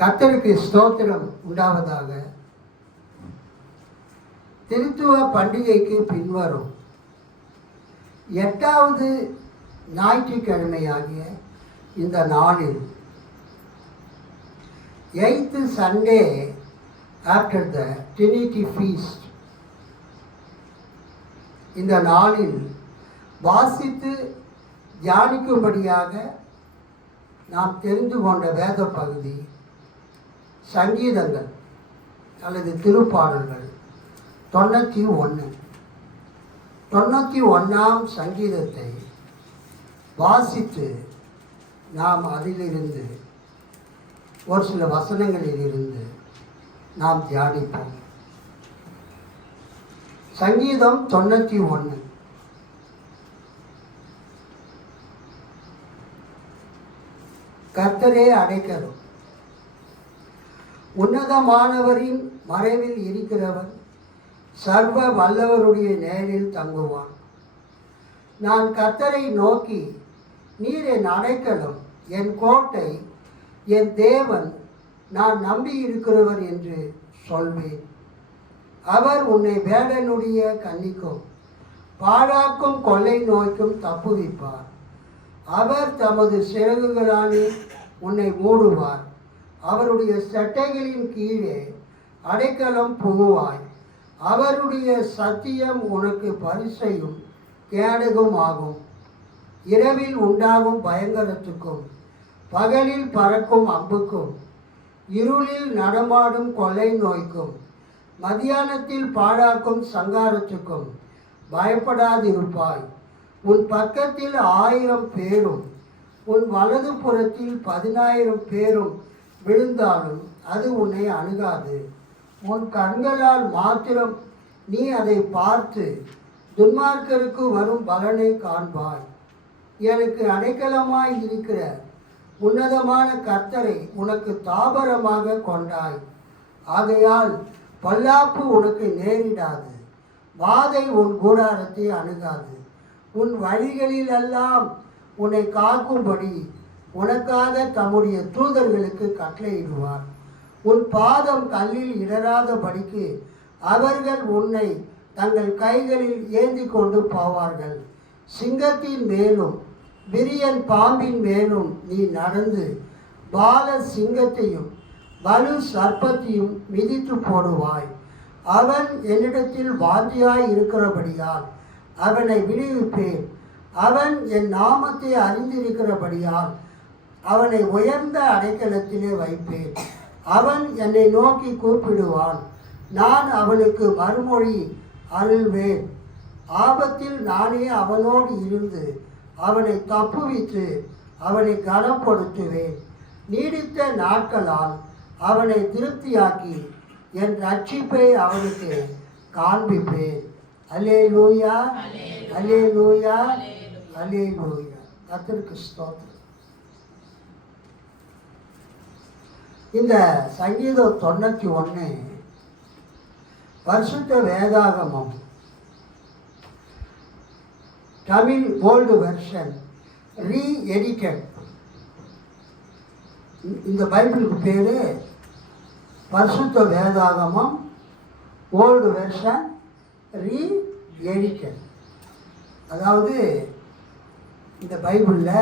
கர்த்தருக்கு ஸ்தோத்திரம் உண்டாவதாக. திருத்துவ பண்டிகைக்கு பின்வரும் 8வது ஞாயிற்றுக்கிழமையாகிய இந்த நாளில் 8th Sunday after the Trinity Feast, இந்த நாளில் வாசித்து தியானிக்கும்படியாக நாம் தெரிந்து கொண்ட வேத பகுதி சங்கீதங்கள் அல்லது திருப்பாடல்கள் 91ஆம் சங்கீதத்தை வாசித்து நாம் அதிலிருந்து ஒரு சில வசனங்களில் இருந்து நாம் தியானிப்போம். சங்கீதம் 91. கர்த்தரே அடைக்கலம், உன்னதமானவரின் மறைவில் இருக்கிறவர் சர்வ வல்லவருடைய நேரில் தங்குவான். நான் கர்த்தரை நோக்கி, நீர் என் அடைக்கலம், என் கோட்டை, என் தேவன், நான் நம்பி இருக்கிறவர் என்று சொல்வேன். அவர் உன்னை வேடனுடைய கண்ணிக்கும் பாழாக்கும் கொள்ளை நோய்க்கும் தப்புவிப்பார். அவர் தமது சிறகுகளாலே உன்னை மூடுவார். அவருடைய சட்டைகளின் கீழே அடைக்கலம் புகுவாய். அவருடைய சத்தியம் உனக்கு பரிசையும் கேடகும் ஆகும். இரவில் உண்டாகும் பயங்கரத்துக்கும் பகலில் பறக்கும் அம்புக்கும் இருளில் நடமாடும் கொள்ளை நோய்க்கும் மத்தியானத்தில் பாழாக்கும் சங்காரத்துக்கும் பயப்படாதிருப்பாய். உன் பக்கத்தில் 1000 பேரும் உன் வலது புறத்தில் 10,000 பேரும் விழுந்தாலும் அது உன்னை அணுகாது. உன் கண்களால் மாத்திரம் நீ அதை பார்த்து துன்மார்க்கருக்கு வரும் பலனை காண்பாய். எனக்கு அடைக்கலமாய் இருக்கிற உன்னதமான கர்த்தரை உனக்கு தாபரமாக கொண்டாய். ஆகையால் பொல்லாப்பு உனக்கு நேரிடாது, வாதை உன் கூடாரத்தை அணுகாது. உன் வழிகளிலெல்லாம் உன்னை காக்கும்படி உனக்காக தம்முடைய தூதர்களுக்கு கட்டளையிடுவார். உன் பாதம் கல்லில் இடராதபடிக்கு அவர்கள் உன்னை தங்கள் கைகளில் ஏந்தி கொண்டு போவார்கள். சிங்கத்தின் மேலும் விரியன் பாம்பின் மேலும் நீ நடந்து பால சிங்கத்தையும் வலு சர்ப்பத்தையும் மிதித்து போடுவாய். அவன் என்னிடத்தில் வாந்தியாய் இருக்கிறபடியால் அவனை விடுவிப்பேன். அவன் என் நாமத்தை அறிந்திருக்கிறபடியால் அவனை உயர்ந்த அடைக்கலத்திலே வைப்பேன். அவன் என்னை நோக்கி கூப்பிடுவான், நான் அவனுக்கு மறுமொழி அருள்வேன். ஆபத்தில் நானே அவனோடு இருந்து அவனை தப்புவித்து அவனை கனப்படுத்துவேன். நீடித்த நாட்களால் அவனை திருப்தியாக்கி என் ரட்சிப்பை அவனுக்கு காண்பிப்பேன். அல்லேலூயா, அல்லேலூயா, அல்லேலூயா. கர்த்தருக்கு ஸ்தோத்திரம். இந்த சங்கீதம் 91 பரிசுத்த வேதாகமம் தமிழ் ஓல்டு வெர்ஷன் ரீஎடிட்டட். இந்த பைபிளுக்கு பேர் பரிசுத்த வேதாகமம் ஓல்டு வெர்ஷன் ரீஎடிட்டட். அதாவது இந்த பைபிளில்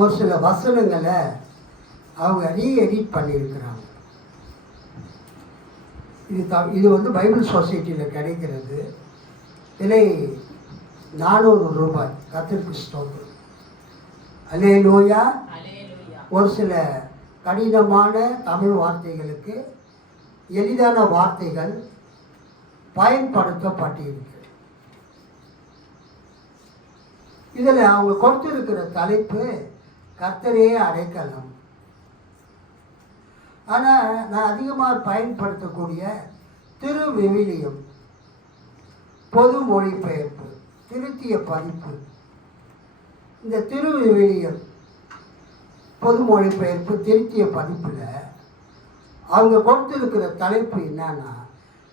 ஒரு சில வசனங்களை அவங்க ரீஎடிட் பண்ணியிருக்கிறாங்க. இது வந்து பைபிள் சொசைட்டியில் கிடைக்கிறது. விலை $400. கர்த்தருக்கு ஸ்தோத்திரம். அல்லேலூயா. ஒரு சில கடினமான தமிழ் வார்த்தைகளுக்கு எளிதான வார்த்தைகள் பயன்படுத்தப்பட்டிருக்கு. இதில் அவங்க கொடுத்திருக்கிற தலைப்பு கர்த்தரே அடைக்கலம். ஆனால் நான் அதிகமாக பயன்படுத்தக்கூடிய திருவிவிலியம் பொது மொழிபெயர்ப்பு திருத்திய பதிப்பு. இந்த திருவிவிலியம் பொது மொழிபெயர்ப்பு திருத்திய பதிப்பில் அவங்க கொடுத்திருக்கிற தலைப்பு என்னன்னா,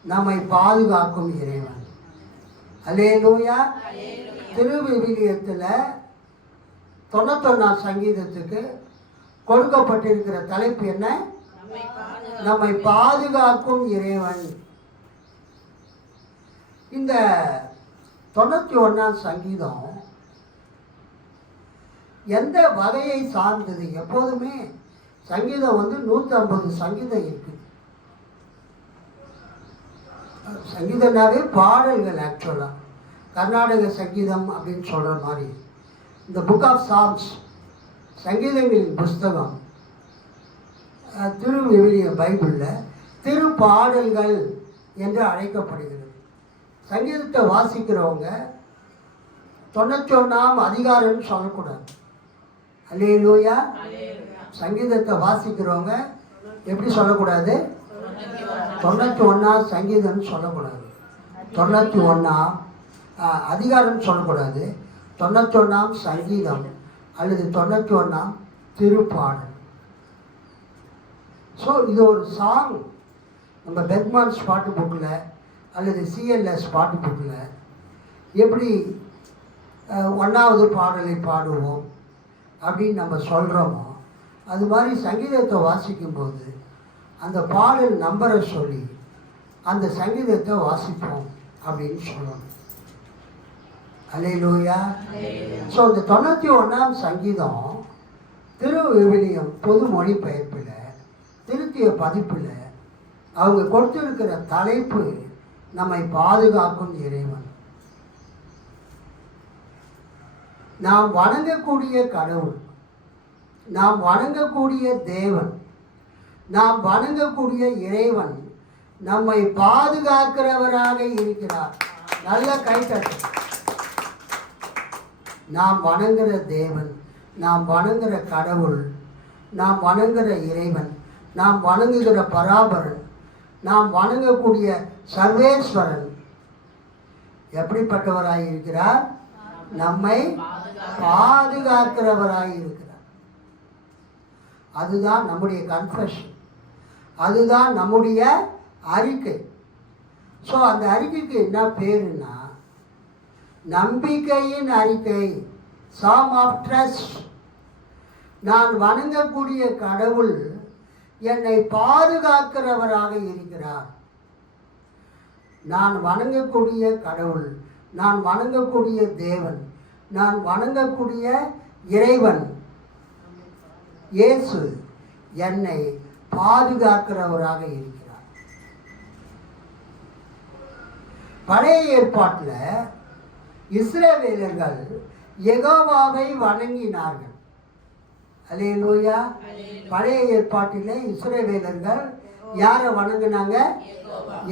நம்மை பாதுகாக்கும் இறைவன். அல்லேலூயா. திருவிவிலியத்தில் 91 சங்கீதத்துக்கு கொடுக்கப்பட்டிருக்கிற தலைப்பு என்ன? நம்மை பாதுகாக்கும் இறைவன். இந்த 91 சங்கீதம் எந்த வகையை சார்ந்தது? எப்போதுமே சங்கீதம் 150 சங்கீதம் இருக்கு. சங்கீதம்னாவே பாடல்கள். ஆக்சுவலாக கர்நாடக சங்கீதம் அப்படின்னு சொல்கிற மாதிரி இந்த புக் ஆஃப் சாங்ஸ், சங்கீதங்களின் புஸ்தகம், திருவிவிலிய பைபிளில் திருப்பாடல்கள் என்று அழைக்கப்படுகிறது. சங்கீதத்தை வாசிக்கிறவங்க 91 அதிகாரம்னு சொல்லக்கூடாது. அல்லேலூயா. சங்கீதத்தை வாசிக்கிறவங்க எப்படி சொல்லக்கூடாது? 91 சங்கீதம்னு சொல்லக்கூடாது. 91 அதிகாரம்னு சொல்லக்கூடாது. 91 சங்கீதம் அல்லது 91 திருப்பாடல். ஸோ இது ஒரு சாங். நம்ம பெக்மான்ஸ் பாட்டு புக்கில் அல்லது சிஎல்எஸ் பாட்டு புக்கில் எப்படி 1வது பாடலை பாடுவோம் அப்படின்னு நம்ம சொல்கிறோமோ, அது மாதிரி சங்கீதத்தை வாசிக்கும்போது அந்த பாடல் நம்பரை சொல்லி அந்த சங்கீதத்தை வாசிப்போம் அப்படின்னு சொல்லணும். அல்லேலூயா. ஸோ இந்த 91 சங்கீதம் திருவிவிலியம் பொது மொழிபெயர்ப்பில் திருத்திய பதிப்பில் அவங்க கொடுத்திருக்கிற தலைப்பு நம்மை பாதுகாக்கும் இறைவன். நாம் வணங்கக்கூடிய கடவுள், நாம் வணங்கக்கூடிய தேவன், நாம் வணங்கக்கூடிய இறைவன் நம்மை பாதுகாக்கிறவராக இருக்கிறார். நல்ல கைத்தட்டு. நாம் வணங்குகிற தேவன், நாம் வணங்குகிற கடவுள், நாம் வணங்குகிற இறைவன், நாம் வணங்குகிற பராபரன், நாம் வணங்கக்கூடிய சர்வேஸ்வரன் எப்படிப்பட்டவராய் இருக்கிறார்? நம்மை பாதுகாக்கிறவராய் இருக்கிறார். அதுதான் நம்முடைய கன்ஃபெஷன், அதுதான் நம்முடைய அறிக்கை. ஸோ அந்த அறிக்கைக்கு என்ன பேருன்னா நம்பிக்கையின் அறிக்கை, சாம் ஆஃப் ட்ரஸ்ட். நான் வணங்கக்கூடிய கடவுள் என்னை பாதுகாக்கிறவராக இருக்கிறார். நான் வணங்கக்கூடிய கடவுள், நான் வணங்கக்கூடிய தேவன், நான் வணங்கக்கூடிய இறைவன் இயேசு என்னை பாதுகாக்கிறவராக இருக்கிறார். பழைய ஏற்பாட்டில் இஸ்ரவேலர்கள் யெகோவாவை வணங்கினார்கள். அல்லேலூயா. பழைய ஏற்பாட்டிலே இஸ்ரவேலர்கள் யாரை வணங்கினாங்க?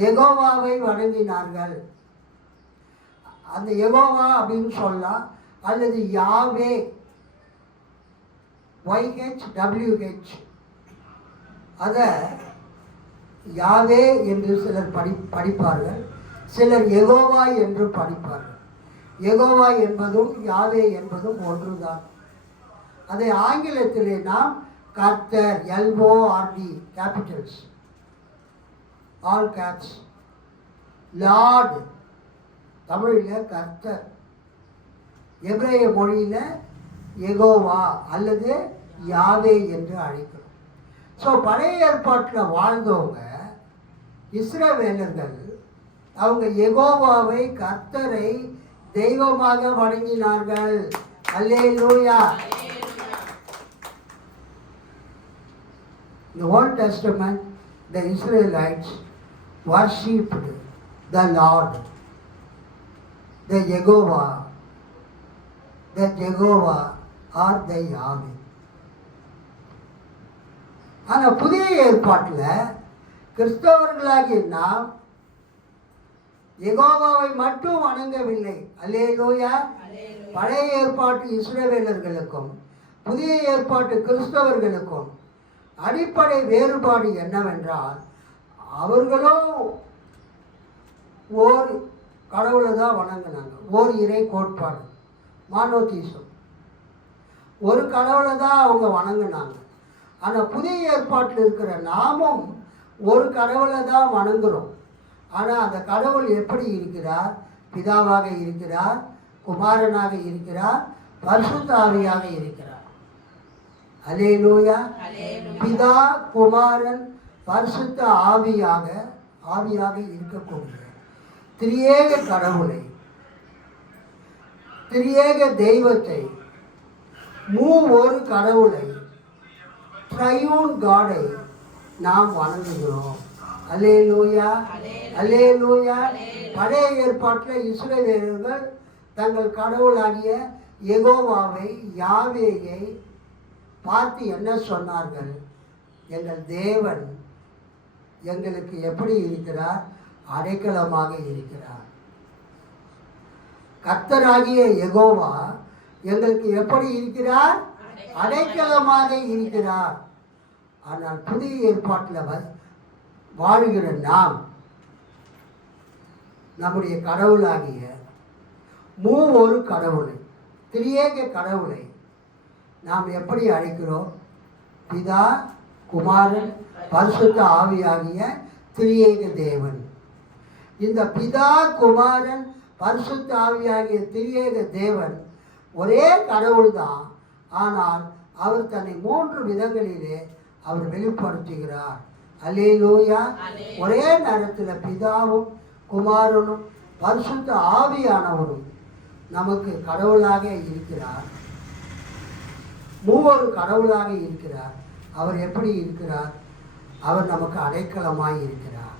யெகோவாவை வணங்கினார்கள். அந்த யெகோவா அப்படின்னு சொல்லலாம், அல்லது யாவே, YHWH. அதை யாவே என்று சிலர் படிப்பார்கள், சிலர் யெகோவா என்று படிப்பார்கள். யெகோவா என்பதும் யாவே என்பதும் ஒன்றுதான். அதை ஆங்கிலத்திலே நாம் கர்த்தர், LORD, capitals, all caps, lord தமிழில் கர்த்தர், எபிரேய மொழியில் யெகோவா அல்லது யாவே என்று அழைக்கிறோம். ஸோ பழைய ஏற்பாட்டில் வாழ்ந்தவங்க இஸ்ரவேலர்கள் அவங்க யெகோவாவை, கர்த்தரை தெய்வமாக வணங்கினார்கள். அல்லேலூயா. In the Old Testament, the Israelites worshipped the Lord, the Jehovah or the Yahweh. ஆனால் புதிய ஏற்பாட்டில் கிறிஸ்தவர்களாகிய நாம் யெகோவாவை மட்டும் வணங்கவில்லை. அல்லேலூயா. பழைய ஏற்பாட்டு இஸ்ரவேலர்களுக்கும் புதிய ஏற்பாட்டு கிறிஸ்தவர்களுக்கும் அடிப்படை வேறுபாடு என்னவென்றால், அவர்களும் ஓர் கடவுளை தான் வணங்கினாங்க. ஓர் இறை கோட்பாடு, மானோதீசம், ஒரு கடவுளை தான் அவங்க வணங்கினாங்க. ஆனால் புதிய ஏற்பாட்டில் இருக்கிற நாமும் ஒரு கடவுளை தான் வணங்குகிறோம். ஆனால் அந்த கடவுள் எப்படி இருக்கிறார்? பிதாவாக இருக்கிறார், குமாரனாக இருக்கிறார், பரிசுத்த ஆவியாக இருக்கிறார். அல்லேலூயா. பிதா, குமாரன், பரிசுத்த ஆவியாக இருக்கக்கூடிய திரியேக கடவுளை, திரியேக தெய்வத்தை, ஒரு கடவுளை, ட்ரையூன் காடை நாம் வணங்குகிறோம். அல்லேலூயா, அல்லேலூயா. பழைய ஏற்பாட்டில் இஸ்ரவேலர்கள் தங்கள் கடவுளாகிய யெகோவாவை, யாவேயை பார்த்து என்ன சொன்னார்கள்? எங்கள் தேவன் எங்களுக்கு எப்படி இருக்கிறார்? அடைக்கலமாக இருக்கிறார். கர்த்தராகிய யெகோவா எங்களுக்கு எப்படி இருக்கிறார்? அடைக்கலமாக இருக்கிறார். ஆனால் புதிய ஏற்பாட்டில் வாழுகிற நாம் நம்முடைய கடவுளாகிய ஒரு கடவுளை, திரியேக கடவுளை நாம் எப்படி அழைக்கிறோம்? பிதா, குமாரன், பரிசுத்த ஆவியாகிய திரியேக தேவன். இந்த பிதா, குமாரன், பரிசுத்த ஆவியாகிய திரியேக தேவன் ஒரே கடவுள் தான். ஆனால் அவர் தன்னை 3 விதங்களிலே அவர் வெளிப்படுத்துகிறார். அல்லேலூயா. ஒரே நேரத்தில் பிதாவும் குமாரனும் பரிசுத்த ஆவியானவரும் நமக்கு கடவுளாக இருக்கிறார். மூவரு கடவுளாக இருக்கிறார். அவர் எப்படி இருக்கிறார்? அவர் நமக்கு அடைக்கலமாய் இருக்கிறார்.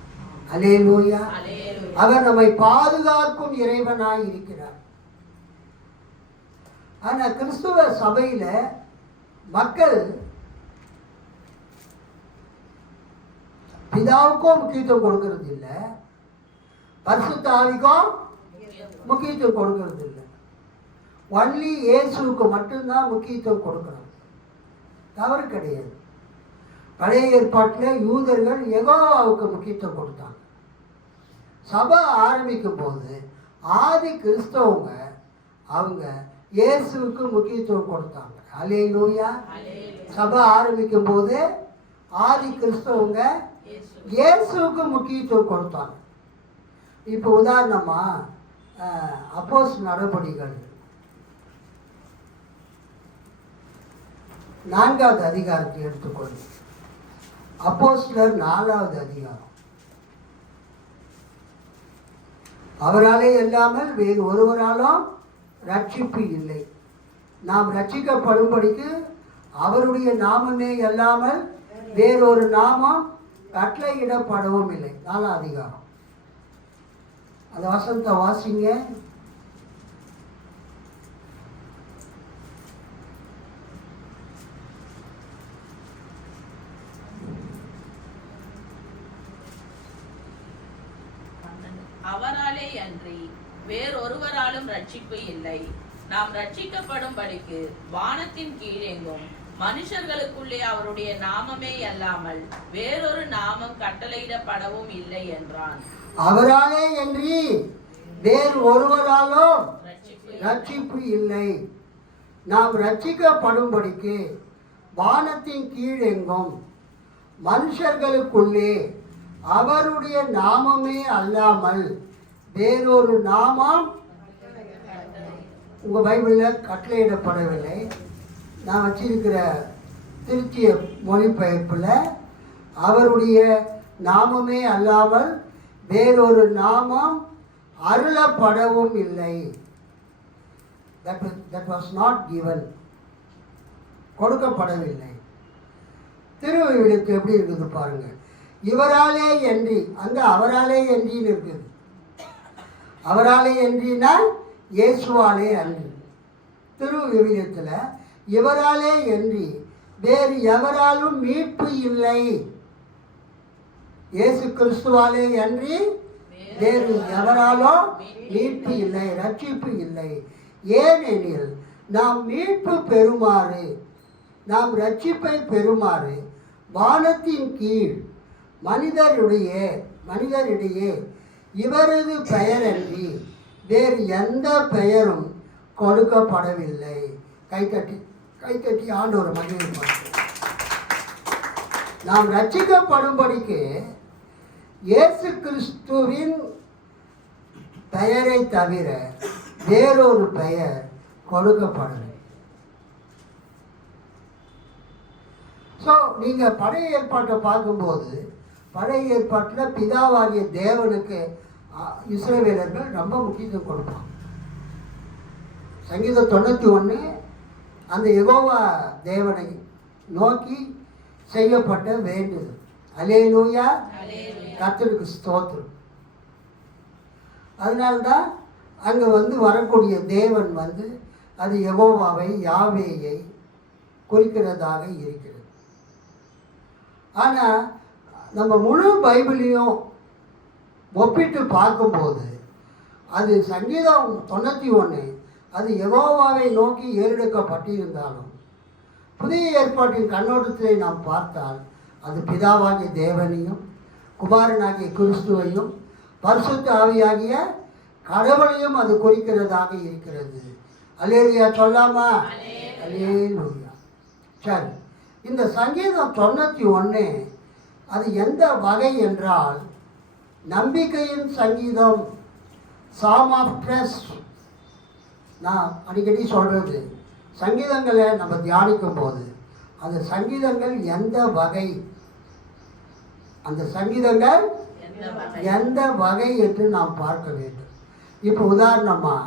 அல்லேலூயா. அவர் நம்மை பாதுகாக்கும் இறைவனாய் இருக்கிறார். ஆனால் கிறிஸ்துவ சபையில மக்கள் பிதாவுக்கும் முக்கியத்துவம் கொடுக்கறது இல்லை, பரிசுத்த ஆவிக்கும் முக்கியத்துவம் கொடுக்கறது இல்லை. ஒன்லி இயேசுவுக்கு மட்டும்தான் முக்கியத்துவம் கொடுக்கணும். தவறு கிடையாது. பழைய ஏற்பாட்டில் யூதர்கள் யெகோவாவுக்கு முக்கியத்துவம் கொடுத்தாங்க. சபை ஆரம்பிக்கும் போது ஆதி கிறிஸ்தவங்க அவங்க இயேசுவுக்கு முக்கியத்துவம் கொடுத்தாங்க. அல்லேலூயா. சபை ஆரம்பிக்கும் போது ஆதி கிறிஸ்தவங்க இயேசுவுக்கு முக்கியத்துவம் கொடுத்தாங்க. இப்போ உதாரணமா அப்போஸ்தலர் நடபடிகள் 4வது அதிகாரத்தை எடுத்துக்கொள்ளும். அப்போஸ்தலர் 4வது அதிகாரம். அவராலே இல்லாமல் வேறு ஒருவராலும் ரட்சிப்பு இல்லை. நாம் ரட்சிக்கப்படும்படிக்கு அவருடைய நாமமே அல்லாமல் வேறொரு நாமம் கட்டளையிடப்படவும் இல்லை. 4வது அதிகாரம். அந்த வசனத்தை வாசிங்க. அவராலே அன்றி வேறொருவராலும் ரட்சிப்பு இல்லை. நாம் ரட்சிக்கப்படும்படிக்கு வானத்தின் கீழெங்கும் மனுஷர்களுக்குள்ளே அவருடைய நாமமே அல்லாமல் வேறொரு நாமம் கட்டளையிடப்படவும் இல்லை என்றான். அவராலே அன்றி வேறு ஒருவராலும் ரட்சிப்பு இல்லை. நாம் ரட்சிக்கப்படும்படிக்கு வானத்தின் கீழெங்கும் மனுஷர்களுக்குள்ளே அவருடைய நாமமே அல்லாமல் வேறொரு நாமம் உங்கள் பைபிளில் கட்டளையிடப்படவில்லை. நான் வச்சிருக்கிற திருச்சிய மொழிபெயர்ப்பில் அவருடைய நாமமே அல்லாமல் வேறொரு நாமம் அருளப்படவும் இல்லை. that was not given, கொடுக்கப்படவில்லை. திருவிழுக்கு எப்படி இருக்குது பாருங்க. இவராலே அன்றி, அங்கே அவராலே அன்றின்னு இருக்குது. அவராலே அன்றினா இயேசுவாலே அன்றி. திருவிவிலியத்தில் இவராலே அன்றி வேறு எவராலும் மீட்பு இல்லை. இயேசு கிறிஸ்துவாலே அன்றி வேறு எவராலும் மீட்பு இல்லை, ரட்சிப்பு இல்லை. ஏனெனில் நாம் மீட்பு பெறுமாறு, நாம் ரட்சிப்பை பெறுமாறு வானத்தின் கீழ் மனிதரிடையே இவரது பெயரன்றி வேறு எந்த பெயரும் கொடுக்கப்படவில்லை. கைத்தட்டி ஆண்டவர் மகிழ்ச்சி. நாம் ரட்சிக்கப்படும்படிக்கு இயேசு கிறிஸ்துவின் பெயரை தவிர வேறொரு பெயர் கொடுக்கப்படவில்லை. ஸோ நீங்கள் பழைய ஏற்பாட்டை பார்க்கும்போது பழைய ஏற்பாட்டில் பிதாவாகிய தேவனுக்கு இஸ்ரவேலர்கள் ரொம்ப முக்கியத்துவம் கொடுப்பாங்க. சங்கீதம் 91 அந்த யெகோவா தேவனை நோக்கி செய்யப்பட்ட வேண்டுதல். அல்லேலூயா, கர்த்தருக்கு ஸ்தோத்திரம். அதனால்தான் அங்கே வரக்கூடிய தேவன் அது யெகோவாவை யாவேயை குறிக்கிறதாக இருக்கிறது. ஆனால் நம்ம முழு பைபிளையும் ஒப்பிட்டு பார்க்கும்போது அது சங்கீதம் 91 அது யெகோவாவை நோக்கி ஏறெடுக்கப்பட்டிருந்தாலும் புதிய ஏற்பாட்டின் கண்ணோட்டத்திலே நாம் பார்த்தால் அது பிதாவாகிய தேவனையும் குமாரனாகிய கிறிஸ்துவையும் பரிசுத்த ஆவியாகிய கடவுளையும் அது குறிக்கிறதாக இருக்கிறது. அல்லேலூயா சொல்லாமா? அல்லேலூயா. சரி, இந்த சங்கீதம் 91 அது எந்த வகை என்றால் நம்பிக்கையின் சங்கீதம், சாம் ஆஃப் ட்ரஸ்ட். நான் அடிக்கடி சொல்கிறது, சங்கீதங்களை நம்ம தியானிக்கும் போது அந்த சங்கீதங்கள் எந்த வகை, அந்த சங்கீதங்கள் எந்த வகை என்று நாம் பார்க்க வேண்டும். இப்போ உதாரணமாக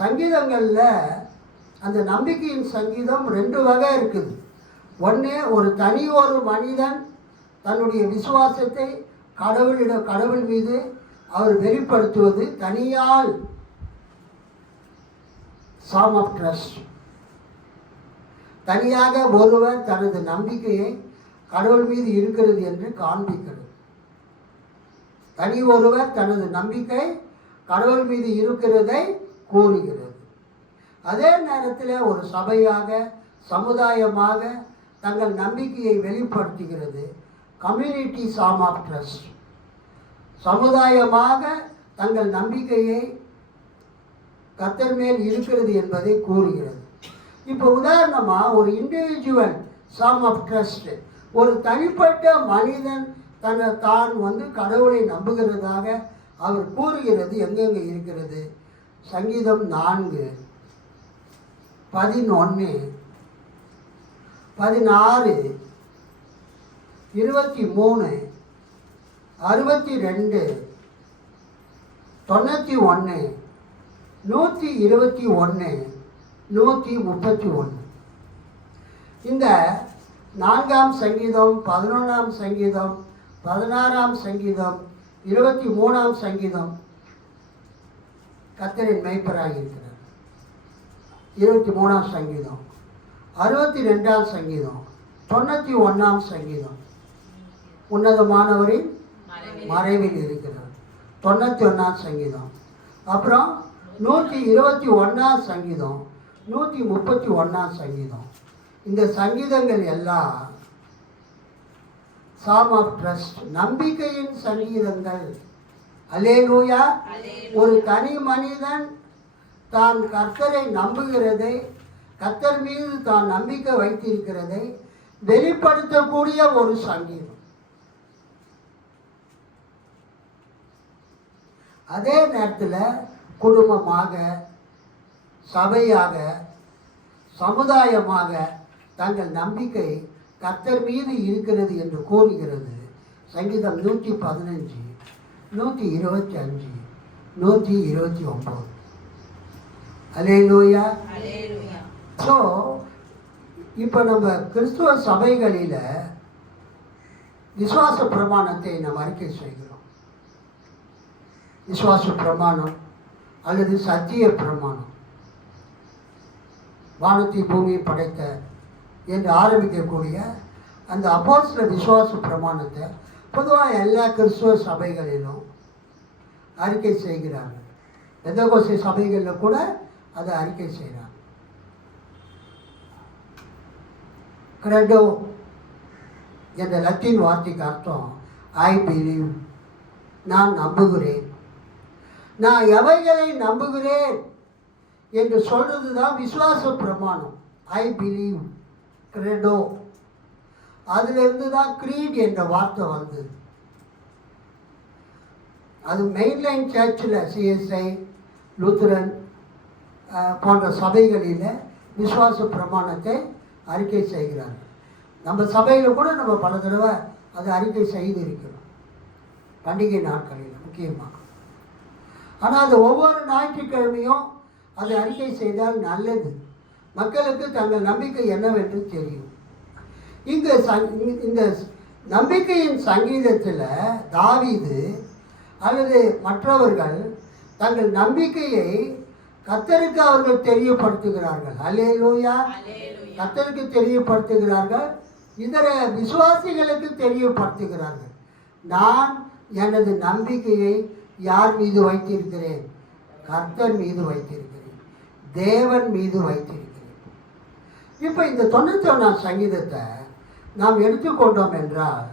சங்கீதங்களில் அந்த நம்பிக்கையின் சங்கீதம் 2 வகை இருக்குது. ஒன்று, ஒரு மனிதன் தன்னுடைய விசுவாசத்தை கடவுள் மீது அவர் வெளிப்படுத்துவது தனியால், சாம் ஆஃப் ட்ரஸ்ட். தனியாக ஒருவர் தனது நம்பிக்கையை கடவுள் மீது இருக்கிறது என்று காண்பிக்கிறது. ஒருவர் தனது நம்பிக்கை கடவுள் மீது இருக்கிறதை கூறுகிறது. அதே நேரத்தில் ஒரு சபையாக சமுதாயமாக தங்கள் நம்பிக்கையை வெளிப்படுத்துகிறது, கம்யூனிட்டி சாம் ஆஃப் ட்ரஸ்ட். சமுதாயமாக தங்கள் நம்பிக்கையை கர்த்தர் மேல் இருக்கிறது என்பதை கூறுகிறது. இப்போ உதாரணமாக ஒரு இண்டிவிஜுவல் சாம் ஆஃப் ட்ரஸ்ட், ஒரு தனிப்பட்ட மனிதன் தான் கடவுளை நம்புகிறதாக அவர் கூறுகிறது. எங்கெங்கே இருக்கிறது? சங்கீதம் 4, 11, 16, 23, 62, 91, 121, 131. இந்த 4ஆம் சங்கீதம், 11ஆம் சங்கீதம், 16ஆம் சங்கீதம், 23ஆம் சங்கீதம் கர்த்தரின் மேய்ப்பராக இருக்கிறார். 23ஆம் சங்கீதம், 62ஆம் சங்கீதம், 91ஆம் சங்கீதம் உன்னதமானவரின் மறைவில் இருக்கிறார். 91ஆம் சங்கீதம், அப்புறம் 121ஆம் சங்கீதம், 131ஆம் சங்கீதம். இந்த சங்கீதங்கள் எல்லாம் சாம் ஆஃப் ட்ரஸ்ட், நம்பிக்கையின் சங்கீதங்கள். அல்லேலூயா. ஒரு தனி மனிதன் தான் கர்த்தரை நம்புகிறதை, கர்த்தர் மீது தான் நம்பிக்கை வைத்திருக்கிறதை வெளிப்படுத்தக்கூடிய ஒரு சங்கீதம். அதே நேரத்தில் குடும்பமாக, சபையாக, சமுதாயமாக தங்கள் நம்பிக்கை கர்த்தர் மீது இருக்கிறது என்று கூறுகிறது. சங்கீதம் 115, 125, 129. அல்லேலூயா. ஸோ இப்போ நம்ம கிறிஸ்துவ சபைகளில் விசுவாச பிரமாணத்தை நாம் அறிக்கை செய்கிறோம். விசுவாச பிரமாணம் அல்லது சத்திய பிரமாணம், வானத்தை பூமியை படைத்த என்று ஆரம்பிக்கக்கூடிய அந்த அப்போஸ்தலர் விசுவாச பிரமாணத்தை பொதுவாக எல்லா கிறிஸ்துவ சபைகளிலும் அறிக்கை செய்கிறார்கள். பெந்தெகோஸ்தே சபைகளில் கூட அதை அறிக்கை செய்கிறாங்க. கிரெடோ என்ற லத்தீன் வார்த்தைக்கு அர்த்தம் ஐ பிலீவ், நான் நம்புகிறேன். நான் எவைகளை நம்புகிறேன் என்று சொல்றது தான் விசுவாச பிரமாணம். I believe, credo. அதிலிருந்து தான் க்ரீட் என்ற வார்த்தை வந்தது. அது மெயின்லைன் சர்ச்சில், சிஎஸ்ஐ, லூத்தரன் போன்ற சபைகளில் விசுவாச பிரமாணத்தை அறிக்கை செய்கிறார்கள். நம்ம சபையில் கூட நம்ம பல தடவை அதை அறிக்கை செய்து இருக்கிறோம், பண்டிகை நாட்களில் முக்கியமாக. ஆனால் அது ஒவ்வொரு ஞாயிற்றுக்கிழமையும் அதை அறிக்கை செய்தால் நல்லது. மக்களுக்கு தங்கள் நம்பிக்கை என்னவென்று தெரியும். இந்த நம்பிக்கையின் சங்கீதத்தில் தாவீது அல்லது மற்றவர்கள் தங்கள் நம்பிக்கையை கர்த்தருக்கு அவர்கள் தெரியப்படுத்துகிறார்கள். அல்லேலூயா. கர்த்தருக்கு தெரியப்படுத்துகிறார்கள், இதர விசுவாசிகளுக்கு தெரியப்படுத்துகிறார்கள். நான் எனது நம்பிக்கையை யார் மீது வைத்திருக்கிறேன்? கர்த்தர் மீது வைத்திருக்கிறேன், தேவன் மீது வைத்திருக்கிறேன். இப்போ இந்த 91ஆம் சங்கீதத்தை நாம் எடுத்துக்கொண்டோம் என்றால்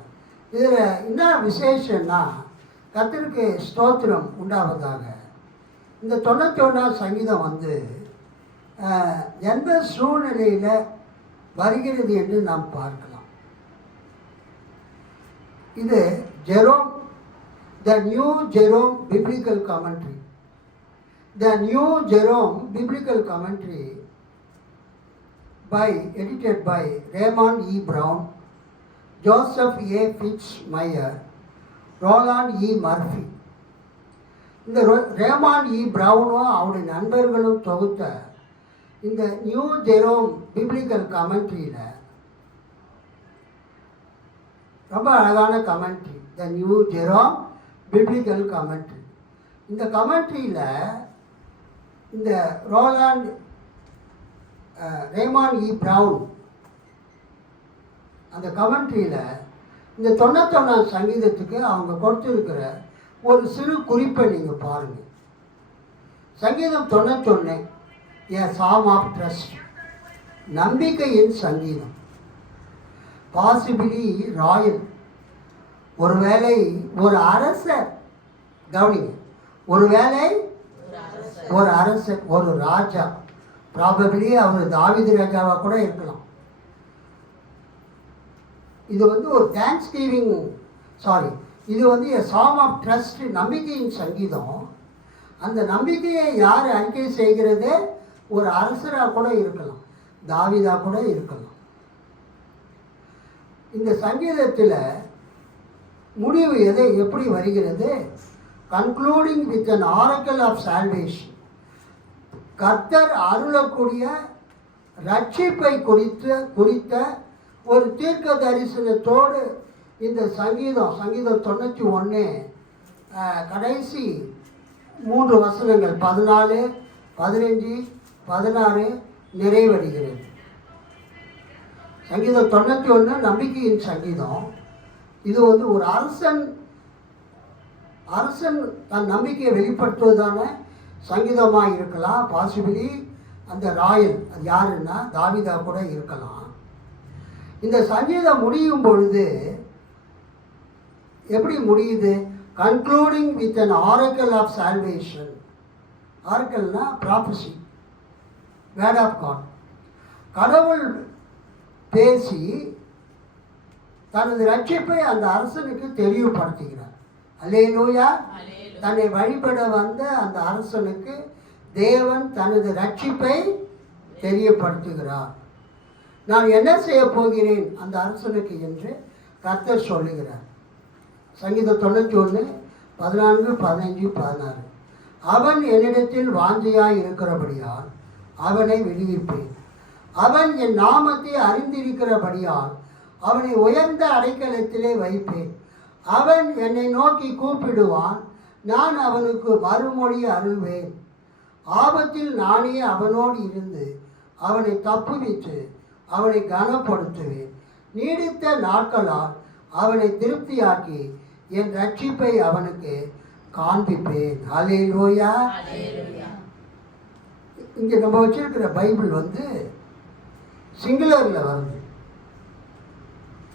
இதில் என்ன விசேஷம்னா, கர்த்தருக்கு ஸ்தோத்திரம் உண்டாவதாக. இந்த 91ஆம் சங்கீதம் வந்து எந்த சூழ்நிலையில் வருகிறது என்று நாம் பார்க்கலாம். இது Jerome, the new Jerome biblical commentary. The new Jerome biblical commentary edited by Raymond E. Brown, Joseph A. Fitzmyer, Roland E. Murphy. இந்த ரேமாண்ட் இ ப்ரௌனும் அவருடைய நண்பர்களும் தொகுத்த இந்த நியூ ஜெரோம் பிப்ளிக்கல் கமெண்ட்ரியில் ரொம்ப அழகான commentary, the new Jerome biblical commentary. இந்த கமெண்ட்ரியில் இந்த Raymond இ brown அந்த கமெண்ட்ரியில் இந்த 91ஆம் சங்கீதத்துக்கு அவங்க கொடுத்துருக்கிற ஒரு சிறு குறிப்பை நீங்கள் பாருங்கள். சங்கீதம் 91 ஏ சாம் ஆஃப் ட்ரஸ்ட், நம்பிக்கையின் சங்கீதம். பாசிபிளி ராயல், ஒருவேளை ஒரு அரசர், கவனிங்க, ஒருவேளை ஒரு அரசர், ஒரு ராஜா, ப்ராபபிளி அவர் தாவீது ராஜாவாக கூட இருக்கலாம். இது வந்து ஒரு தேங்க்ஸ் கிவிங், இது வந்து சாம் ஆஃப் ட்ரஸ்ட், நம்பிக்கையின் சங்கீதம். அந்த நம்பிக்கையை யார் அறிக்கை செய்கிறது? ஒரு அரசராக கூட இருக்கலாம், தாவீதா கூட இருக்கலாம். இந்த சங்கீதத்தில் முடிவு எப்படி வருகிறது? Concluding with an oracle of salvation, கர்த்தர் அருளக்கூடிய ரட்சிப்பை குறித்த ஒரு தீர்க்க தரிசனத்தோடு இந்த சங்கீதம் 91 கடைசி 3 வசனங்கள் 14, 15, 16 நிறைவடைகிறது. சங்கீதம் 91 நம்பிக்கையின் சங்கீதம். இது வந்து ஒரு அரசன் தன் நம்பிக்கையை வெளிப்படுத்துவதான சங்கீதமாக இருக்கலாம். பாசிபிளி அந்த ராயல், அது யாருன்னா தாவீதா கூட இருக்கலாம். இந்த சங்கீதம் முடியும் பொழுது எப்படி முடியுது? Concluding with an oracle of salvation. ஆரக்கிள்னா ப்ராஃபஸி, வேர்ட் ஆஃப் காட். கடவுள் பேசி தனது ரட்சிப்பை அந்த அரசனுக்கு தெளிவுபடுத்துகிறார். அல்லேலூயா. தன்னை வழிபட வந்த அந்த அரசனுக்கு தேவன் தனது ரட்சிப்பை தெரியப்படுத்துகிறார். நான் என்ன செய்ய போகிறேன் அந்த அரசனுக்கு என்று கர்த்தர் சொல்லுகிறார். சங்கீதம் 91, 14, 15, 16. அவன் என்னிடத்தில் வாஞ்சையாய் இருக்கிறபடியால் அவனை விடுவிப்பேன். அவன் என் நாமத்தை அறிந்திருக்கிறபடியால் அவனை உயர்ந்த அடைக்கலத்திலே வைப்பேன். அவன் என்னை நோக்கி கூப்பிடுவான், நான் அவனுக்கு மறுமொழி அருள்வேன். ஆபத்தில் நானே அவனோடு இருந்து அவனை தப்புவித்து அவனை கனப்படுத்துவேன். நீடித்த நாட்களால் அவனை திருப்தியாக்கி என் ரட்சிப்பை அவனுக்கு காண்பிப்பேன். அல்லேலூயா. இங்கே நம்ம வச்சிருக்கிற பைபிள் வந்து சிங்குலரில் வருது.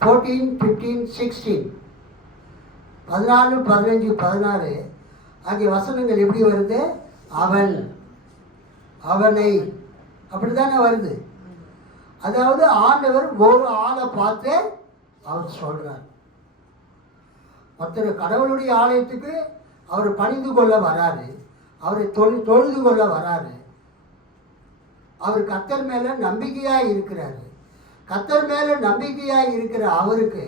14, 15, 16, 14, 15, 16 ஆகிய வசனங்கள் எப்படி வருது? அவன், அவனை, அப்படி தானே வருது. அதாவது ஆண்டவர் ஒரு ஆளை பார்த்து அவர் சொல்கிறார். ஒருத்தர் கடவுளுடைய ஆலயத்துக்கு அவர் பணிந்து கொள்ள வராரு, அவரை தொழுது கொள்ள வராரு. அவர் கர்த்தர் மேலே நம்பிக்கையாக இருக்கிறாரு. கர்த்தர் மேலே நம்பிக்கையாக இருக்கிற அவருக்கு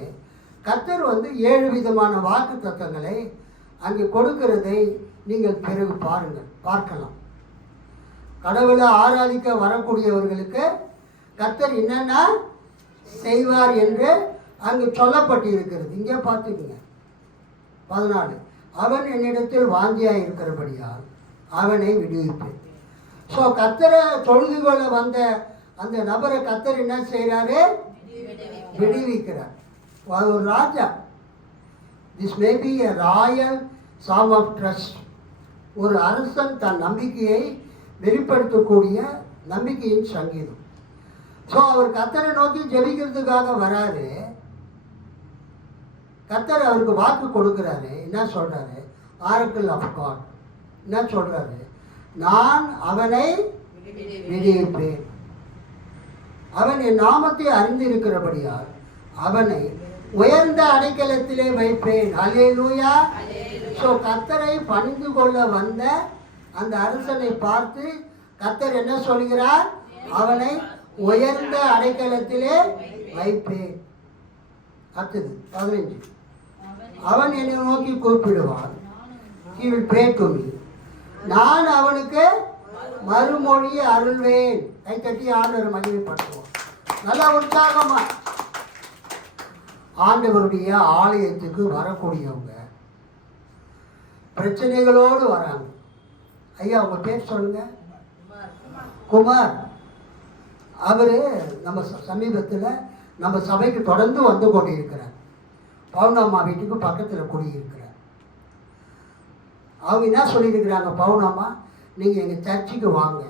கர்த்தர் 7 விதமான வாக்கு தத்தங்களை அங்கே கொடுக்கிறதை நீங்கள் பிறகு பார்க்கலாம். கடவுளை ஆராதிக்க வரக்கூடியவர்களுக்கு கர்த்தர் என்னென்ன செய்வார் என்று அங்கு சொல்லப்பட்டு இருக்கிறது. இங்கே பார்த்துக்குங்க 14. அவன் என்னிடத்தில் வாஞ்சியாக இருக்கிறபடியால் அவனை விடுவிப்பேன். ஸோ கர்த்தரை தொழுது கொள்ள வந்த அந்த நபரை கர்த்தர் என்ன செய்கிறாரு? விடுவிக்கிறார். ஒரு ராஜா. This may be a royal song of trust. ஒரு அரசன் தன் நம்பிக்கையை வெளிப்படுத்தக்கூடிய நம்பிக்கையின் சங்கீதம். ஸோ அவர் கர்த்தரை நோக்கி ஜெபிக்கிறதுக்காக வராரு. கர்த்தர் அவருக்கு வாக்கு கொடுக்குறாரு. என்ன சொல்கிறாரு? ஆரக்கிள் ஆஃப் காட் என்ன சொல்கிறாரு? நான் அவனை விடுவிப்பேன். அவன் என் நாமத்தை அறிந்திருக்கிறபடியால் அவனை உயர்ந்த அடைக்கலத்திலே வைப்பேன். அல்லேலூயா. ஸோ கர்த்தரை பணிந்து கொள்ள வந்த அந்த அரசனை பார்த்து கர்த்தர் என்ன சொல்கிறார்? அவனை உயர்ந்த அடைக்கலத்திலே வைப்பேன். அடுத்தது 15. அவன் என்னை நோக்கி கூப்பிடுவான். He will pray to me. நான் அவனுக்கு மறுமொழி அருள்வேன். கை தட்டி ஆண்டவர் மகிமைப்படுத்துவோம். நல்ல உற்சாகமா ஆண்டவருடைய ஆலயத்துக்கு வரக்கூடியவங்க பிரச்சனைகளோடு வராங்க. ஐயா உங்க பேர் சொல்லுங்க. குமார். அவரு நம்ம சமீபத்தில் நம்ம சபைக்கு தொடர்ந்து வந்து கொண்டிருக்கிறார். பவுனம்மா வீட்டுக்கு பக்கத்தில் குடியிருக்கிறார். அவங்க என்ன சொல்லியிருக்கிறாங்க? பவுனம்மா நீங்கள் எங்கள் சர்ச்சுக்கு வாங்க,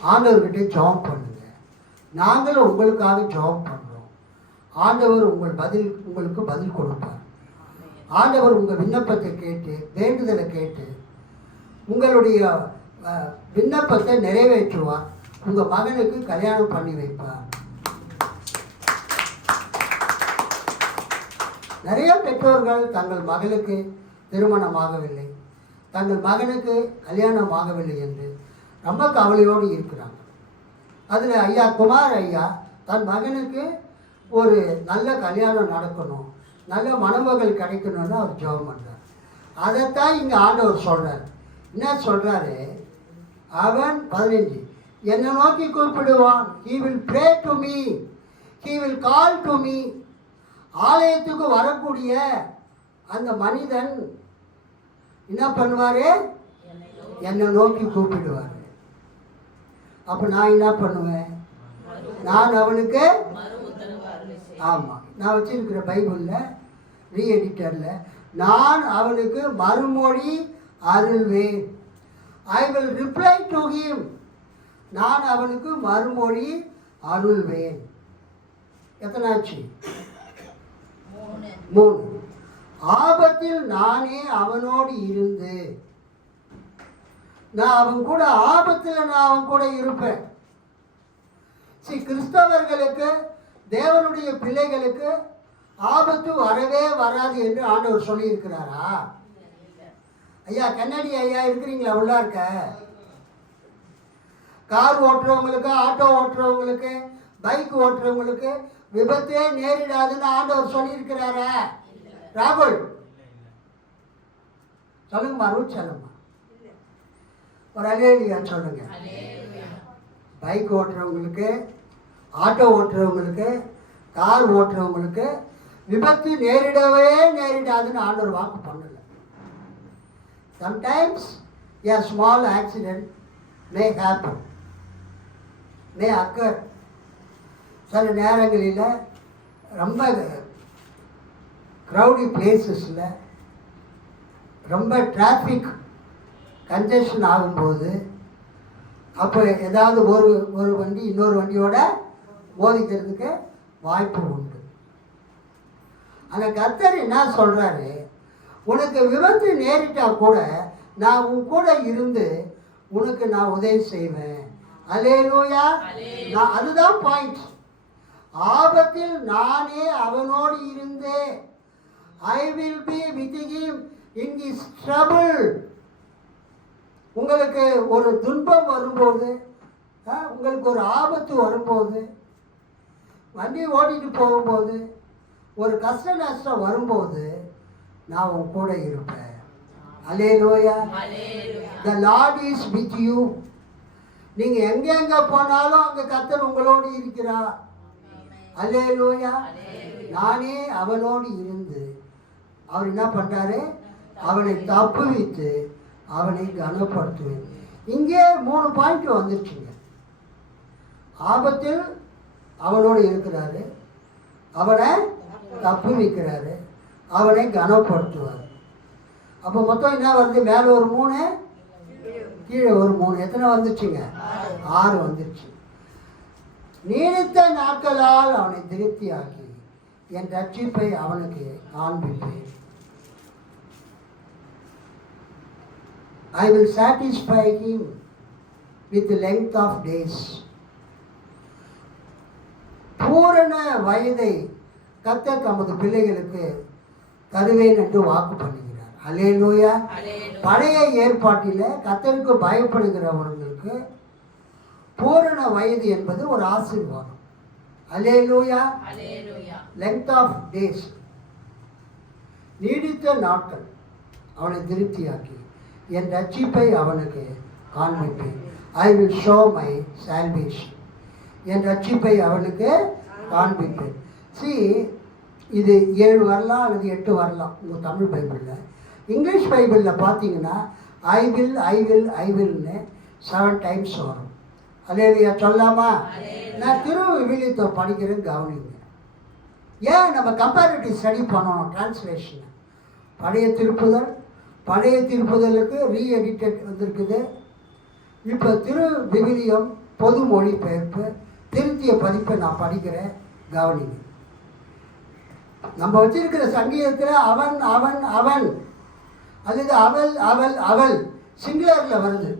ஆண்டவர்கிட்ட ஜெபம் பண்ணுங்க, நாங்களும் உங்களுக்காக ஜெபம் பண்ணுறோம். ஆண்டவர் உங்களுக்கு பதில் கொடுப்பார். ஆண்டவர் உங்கள் விண்ணப்பத்தை கேட்டு வேண்டுதலை கேட்டு உங்களுடைய விண்ணப்பத்தை நிறைவேற்றுவார். உங்கள் மகனுக்கு கல்யாணம் பண்ணி வைப்பார். நிறைய பெற்றோர்கள் தங்கள் மகளுக்கு திருமணமாகவில்லை, தங்கள் மகனுக்கு கல்யாணம் ஆகவில்லை என்று ரொம்ப கவலையோடு இருக்கிறாங்க. அதில் ஐயா குமார் ஐயா தன் மகனுக்கு ஒரு நல்ல கல்யாணம் நடக்கணும், நல்ல மணமகள் கிடைக்கணும்னு அவர் ஜெபம் பண்ணுறார். அதைத்தான் இங்கே ஆண்டவர் சொல்கிறார். என்ன சொல்கிறாரு? அவன் 15 என்னை நோக்கி கூப்பிடுவான். He will pray to me. He will call to me. ஆலயத்துக்கு வரக்கூடிய அந்த மனிதன் என்ன பண்ணுவார்? என்னை நோக்கி கூப்பிடுவார். அப்போ நான் என்ன பண்ணுவேன்? நான் அவனுக்கு ஆமாம், நான் வச்சிருக்கிற பைபிளில் ரீஎடிட்டரில் நான் அவனுக்கு மறுமொழி அருள்வேன். I will reply to him. நான் அவனுக்கு மறுமொழி அருள்வேன். எத்தனாச்சு? 3. ஆபத்தில் நானே அவனோடு இருந்து, நான் அவன் கூட ஆபத்தில் நான் அவன் கூட இருப்பேன். கிறிஸ்தவர்களுக்கு தேவனுடைய பிள்ளைகளுக்கு ஆபத்து வரவே வராது என்று ஆண்டவர் சொல்லியிருக்கிறாரா? ஐயா கண்ணாடி ஐயா இருக்கிறீங்களா? உள்ள இருக்க கார் ஓட்டுறவங்களுக்கு, ஆட்டோ ஓட்டுறவங்களுக்கு, பைக் ஓட்டுறவங்களுக்கு விபத்தே நேரிடாதுன்னு ஆண்டவர் சொல்லியிருக்கிறாரா? ராகுல் சொல்லுங்கம்மா. ரூட் சொல்லுங்கம்மா. ஒரு அலேலியா சொல்லுங்க. பைக் ஓட்டுறவங்களுக்கு, ஆட்டோ ஓட்டுறவங்களுக்கு, கார் ஓட்டுறவங்களுக்கு விபத்து நேரிடவே நேரிடாதுன்னு ஆண்டவர் வாக்கு பண்ணல. Sometimes a small accident may happen, may occur. சில நேரங்களில் ரொம்ப க்ரௌடி பிளேசஸில் ரொம்ப டிராஃபிக் கன்ஜெஷன் ஆகும்போது அப்போ ஏதாவது ஒரு வண்டி இன்னொரு வண்டியோட மோதிக்கிறதுக்கு வாய்ப்பு உண்டு. அந்த கர்த்தர் என்ன சொல்கிறாரு? உனக்கு விபத்து நேரிட்டா கூட நான் உன் கூட இருந்து உனக்கு நான் உதவி செய்வேன். அல்லேலூயா. நான் அதுதான் பாயிண்ட். ஆபத்தில் நானே அவனோடு இருந்தேன். I will be with him in his trouble. உங்களுக்கு ஒரு துன்பம் வரும்போது, உங்களுக்கு ஒரு ஆபத்து வரும்போது, வண்டி ஓட்டிட்டு போகும்போது, ஒரு கஷ்ட நஷ்டம் வரும்போது நான் உன் கூட இருப்பேன். அல்லேலூயா. The Lord is with you. நீங்க எங்கெங்க போனாலும் அங்க கர்த்தர் உங்களோடு இருக்கிறார். அல்லேலூயா. நானே அவனோடு இருந்து அவர் என்ன பண்றாரு? அவனை தப்புவித்து அவனை கனப்படுத்துவேன். இங்கே 3 பாயிண்ட் வந்துருச்சுங்க. ஆபத்தில் அவனோடு இருக்கிறாரு, அவனை தப்புவிக்கிறாரு, அவனை கனப்படுத்துவார். அப்போ மொத்தம் என்ன வருது? மேலே ஒரு 3, கீழே ஒரு 3. எத்தனை வந்துச்சுங்க? 6 வந்துருச்சு. நீடித்த நாட்களால் அவனை திருப்தியாக்கி என் ரட்சிப்பை அவனுக்கு காண்பிப்பேன். I will satisfy him with the length of days. பூரண வயதை கர்த்தர் தமது பிள்ளைகளுக்கு தருவேன் என்று வாக்கு பண்ணுகிறார். அல்லேலூயா. பழைய ஏற்பாட்டில் கர்த்தருக்கு பயப்படுகிறவர்களுக்கு பூரண வயது என்பது ஒரு ஆசீர்வாதம். அல்லேலூயா. லெங்த் ஆஃப் டேஸ், நீடித்த நாட்கள் அவனை திருப்தியாக்கி என் ரட்சிப்பை அவனுக்கு காண்பிப்பேன். I will show my salvation. என் ரட்சிப்பை அவனுக்கு காண்பிப்பேன். இது 7 வரலாம் அல்லது 8 வரலாம் உங்கள் தமிழ் பைபிளில். இங்கிலீஷ் பைபிளில் பார்த்தீங்கன்னா ஐ வில்னு 7 டைம்ஸ் வரும். அல்லேலூயா சொல்லாமா? நான் விவிலியத்தை படிக்கிறேன், கவனிங்க. ஏன் நம்ம கம்பேரிட்டிவ் ஸ்டடி பண்ணணும்? டிரான்ஸ்லேஷன். பழைய திருப்புதலுக்கு ரீஎடிட்டட் வந்திருக்குது. இப்போ விவிலியம் பொது மொழிபெயர்ப்பு திருத்திய பதிப்பை நான் படிக்கிறேன், கவனிங்க. நம்ம வச்சிருக்கிற சங்கீதத்தில் அவன் அவன் அவன் அல்லது அவள் அவள் அவள் சிங்குலரில் வருது.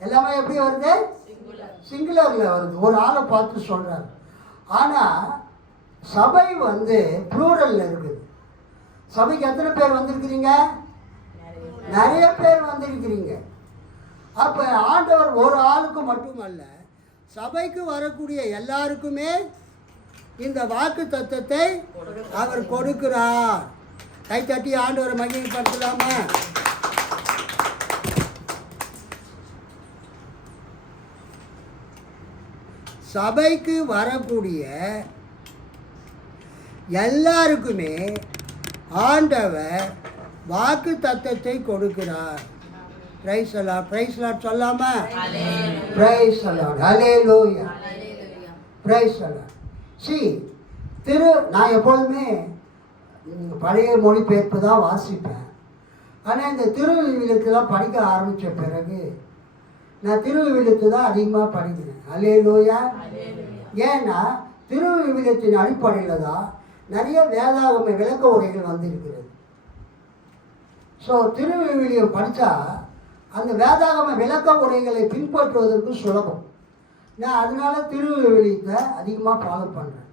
எல்லாமே எப்படி வருது? சிங்குலரில் வருது. ஒரு ஆளை பார்த்து சொல்கிறார். ஆனால் சபை ப்ளூரலில் இருக்குது. சபைக்கு எத்தனை பேர் வந்திருக்கிறீங்க? நிறைய பேர் வந்திருக்கிறீங்க. அப்போ ஆண்டவர் ஒரு ஆளுக்கு மட்டுமல்ல, சபைக்கு வரக்கூடிய எல்லாருக்குமே இந்த வாக்கு தத்தத்தை அவர் கொடுக்கிறார். கைத்தட்டி ஆண்டவரை மகிமைப்படுத்தலாமா? சபைக்கு வரக்கூடிய எல்லாருக்குமே ஆண்டவர் வாக்கு தத்தத்தை கொடுக்கிறார். பிரைஸ் அலாட், பிரைஸ் அலாட் சொல்லாமா? பிரைஸ் அலாட், ஹல்லேலூயா, பிரைஸ் அலாட். நான் எப்பொழுதுமே பழைய மொழிபெயர்ப்பு தான் வாசிப்பேன். ஆனால் இந்த திருவிவிலியத்தெல்லாம் படிக்க ஆரம்பித்த பிறகு நான் திருவிவிலியத்தை தான் அதிகமாக படிக்கிறேன். ஹல்லேலூயா. ஏன்னா திருவிவிலியத்தின் அடிப்படையில் தான் நிறைய வேதாகம விளக்க உரைகள் வந்திருக்கிறது. ஸோ திருவிவிலியம் படித்தா அந்த வேதாகம விளக்க உரைகளை பின்பற்றுவதற்கு சுலபம். நான் அதனால திருவிவிலியத்தை அதிகமாக ஃபாலோ பண்ணுறேன்.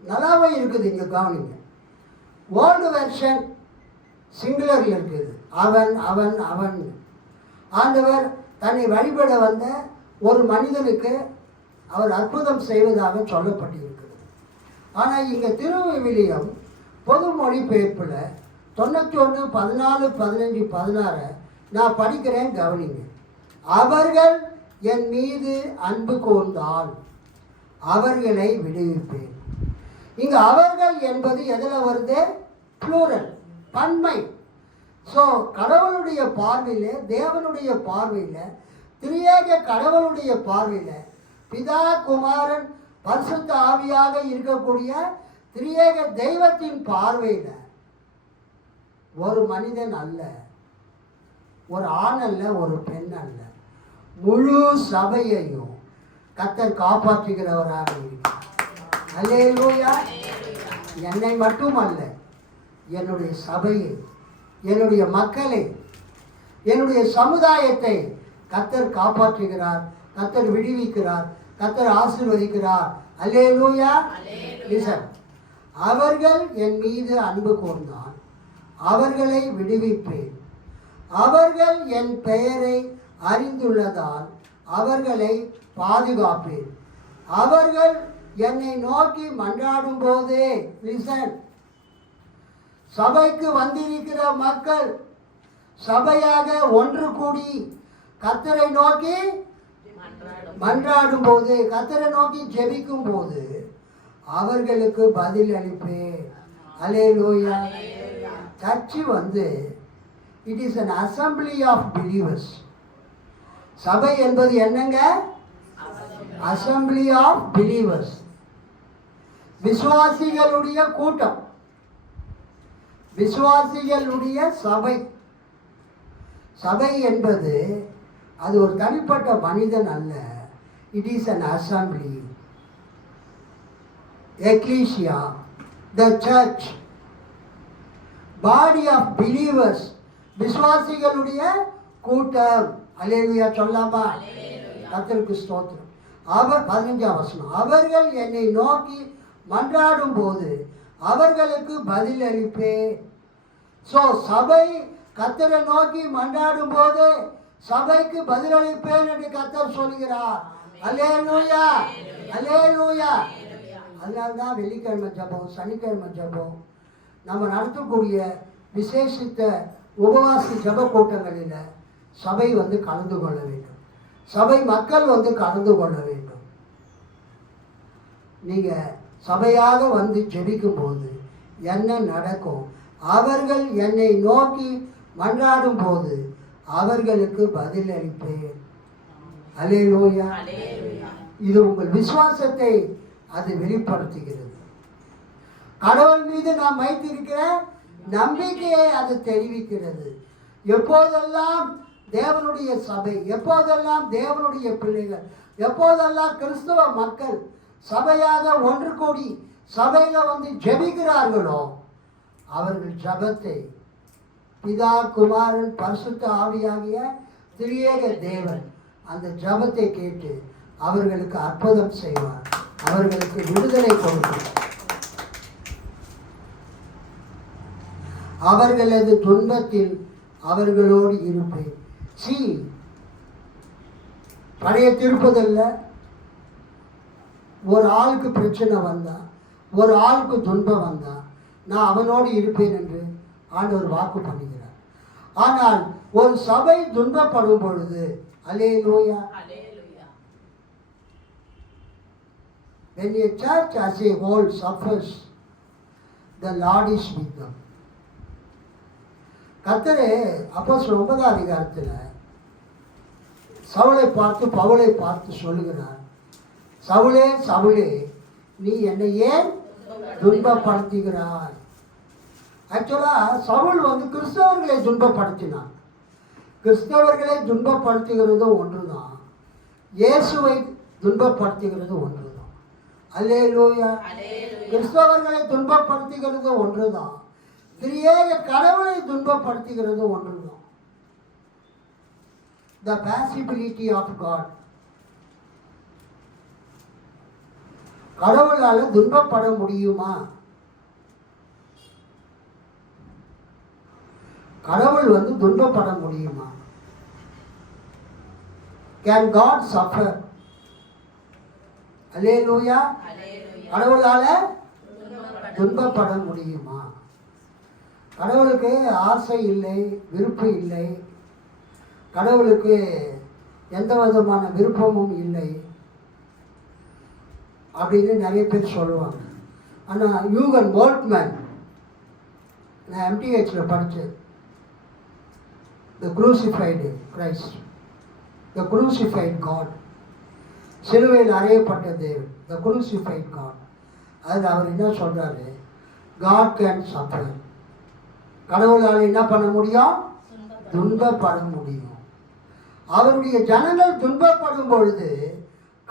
நல்லாவே இருக்குது. இங்கே கவனிங்க. ஓல்டு வெர்ஷன் சிங்குலரில் இருக்குது. அவன் அவன் அவன். ஆண்டவர் தன்னை வழிபட வந்த ஒரு மனிதனுக்கு அவர் அற்புதம் செய்வதாக சொல்லப்பட்டிருக்கிறது. ஆனால் இங்கே திருவிவிலியம் பொது மொழிபெயர்ப்பில் 91, 14, 15, 16 நான் படிக்கிறேன், கவனிங்க. அவர்கள் என் மீது அன்பு கூர்ந்தால் அவர்களை விடுவிப்பேன். இங்கே அவர்கள் என்பது எதில் வருது? ப்ளூரல், பன்மை. ஸோ கடவுளுடைய பார்வையில், தேவனுடைய பார்வையில், திரியேக கடவுளுடைய பார்வையில், பிதா குமாரன் பரிசுத்த ஆவியாக இருக்கக்கூடிய திரியேக தெய்வத்தின் பார்வையில் ஒரு மனிதன் அல்ல, ஒரு ஆண் அல்ல, ஒரு பெண் அல்ல, முழு சபையையும் கர்த்தர் காப்பாற்றுகிறவராக இருக்கிறார். அல்லேலூயா. என்னை மட்டுமல்ல, என்னுடைய சபையை, என்னுடைய மக்களை, என்னுடைய சமுதாயத்தை கர்த்தர் காப்பாற்றுகிறார், கர்த்தர் விடுவிக்கிறார், கர்த்தர் ஆசீர்வதிக்கிறார். அல்லேலூயா. அவர்கள் என் மீது அன்பு கூர்ந்தால் அவர்களை விடுவிப்பேன். அவர்கள் என் பெயரை அறிந்துள்ளதால் அவர்களை பாதுகாப்பேன். அவர்கள் என்னை நோக்கி மன்றாடும் போதே, லிசன், சபைக்கு வந்திருக்கிற மக்கள் சபையாக ஒன்று கூடி கர்த்தரை நோக்கி மன்றாடும் போது, கர்த்தரை நோக்கி ஜெபிக்கும் போது அவர்களுக்கு பதில் அளிப்பேன். Hallelujah. Church it is an assembly of believers. சபை என்பது என்னங்க? assembly of believers. விசுவாசிகளுடைய கூட்டம், விசுவாசிகளுடைய சபை. சபை என்பது அது ஒரு தனிப்பட்ட மனிதன் அல்ல. It is an assembly. Ecclesia, the church, body of believers, விசுவாசிகளுடைய கூட்டம். அல்லேலூயா சொல்லாமா? கர்த்தருக்கு ஸ்தோத்திரம். அவர் 15ஆம் வசனம், அவர்கள் என்னை நோக்கி மன்றாடும் போது அவர்களுக்கு பதில் அளிப்பேன். ஸோ சபை கர்த்தரை நோக்கி மன்றாடும் போது சபைக்கு பதிலளிப்பேன் என்று கர்த்தர் சொல்கிறார். அல்லேலூயா, அல்லேலூயா. அதனால்தான் வெள்ளிக்கிழமை ஜெபம், சனிக்கிழமை ஜெபம், நம்ம நடத்தக்கூடிய விசேஷித்த உபவாச ஜெப கூட்டங்களில் சபை கலந்து கொள்ள வேண்டும். சபை மக்கள் கலந்து கொள்ள வேண்டும். நீங்கள் சபையாக ஜெபிக்கும் போது என்ன நடக்கும்? அவர்கள் என்னை நோக்கி மன்றாடும் போது அவர்களுக்கு பதில் அளிப்பேன். அல்லேலூயா. இது உங்கள் விசுவாசத்தை அது வெளிப்படுத்துகிறது. கடவுள் மீது நாம் வைத்திருக்கிற நம்பிக்கையை அது தெரிவிக்கிறது. எப்போதெல்லாம் தேவனுடைய சபை, எப்போதெல்லாம் தேவனுடைய பிள்ளைகள், எப்போதெல்லாம் கிறிஸ்தவ மக்கள் சபையாக ஒன்று கூடி சபையில் ஜெபிக்கிறார்களோ அவர்கள் ஜெபத்தை பிதா, குமாரன், பரிசுத்த ஆவியாகிய திரியேக தேவன் அந்த ஜெபத்தை கேட்டு அவர்களுக்கு அற்புதம் செய்வார், அவர்களுக்கு விடுதலை கொடுப்பார். அவர்களது துன்பத்தில் அவர்களோடு இருப்பேன். பழைய திருப்பதல்ல, ஒரு ஆளுக்கு பிரச்சனை வந்தா, ஒரு ஆளுக்கு துன்பம் வந்தா நான் அவனோடு இருப்பேன் என்று ஆண்டவர் வாக்கு பண்ணுகிறார். ஆனால் ஒரு சபை துன்பப்படும் பொழுது, அல்லேலூயா, when a church as a whole suffers, the Lord is with them. கர்த்தரே அப்போஸ்தலர் 9ஆம் அதிகாரத்தில் சவுலை பார்த்து பவுலை பார்த்து சொல்லுகிறார், சவுலே சவுலே நீ என்னை ஏன் துன்பப்படுத்துகிறாய்? ஆக்சுவலாக சவுல் கிறிஸ்தவர்களை துன்பப்படுத்தினான். கிறிஸ்தவர்களை துன்பப்படுத்துகிறதும் ஒன்று தான், இயேசுவை துன்பப்படுத்துகிறது ஒன்று தான். அல்லேலூயா. கிறிஸ்தவர்களை துன்பப்படுத்துகிறது ஒன்று தான், திரியேக கடவுளை துன்பப்படுத்துகிறது ஒன்று தான். The passibility of God. கடவுளால் துன்பப்பட முடியுமா? கடவுள் துன்பப்பட முடியுமா? Can God suffer? அல்லேலூயா. கடவுளால துன்பப்பட முடியுமா? கடவுளுக்கு ஆசை இல்லை, விருப்பம் இல்லை, கடவுளுக்கு எந்த விதமான விருப்பமும் இல்லை அப்படின்னு நிறைய பேர் சொல்லுவாங்க. ஆனால் யூகன் போல்ட்மேன், நான் எம்டிஹெச்சில் படித்தேன், த க்ரூசிஃபைடு கிரைஸ்ட், த க்ரூசிஃபைட் காட், சிலுவையில் அறையப்பட்ட தேவன், த க்ரூசிஃபைட் காட். அதில் அவர் என்ன சொல்கிறாரு? God can suffer. கடவுளால் என்ன பண்ண முடியும்? துன்பப்பட முடியும். அவருடைய ஜனங்கள் துன்பப்படும் பொழுது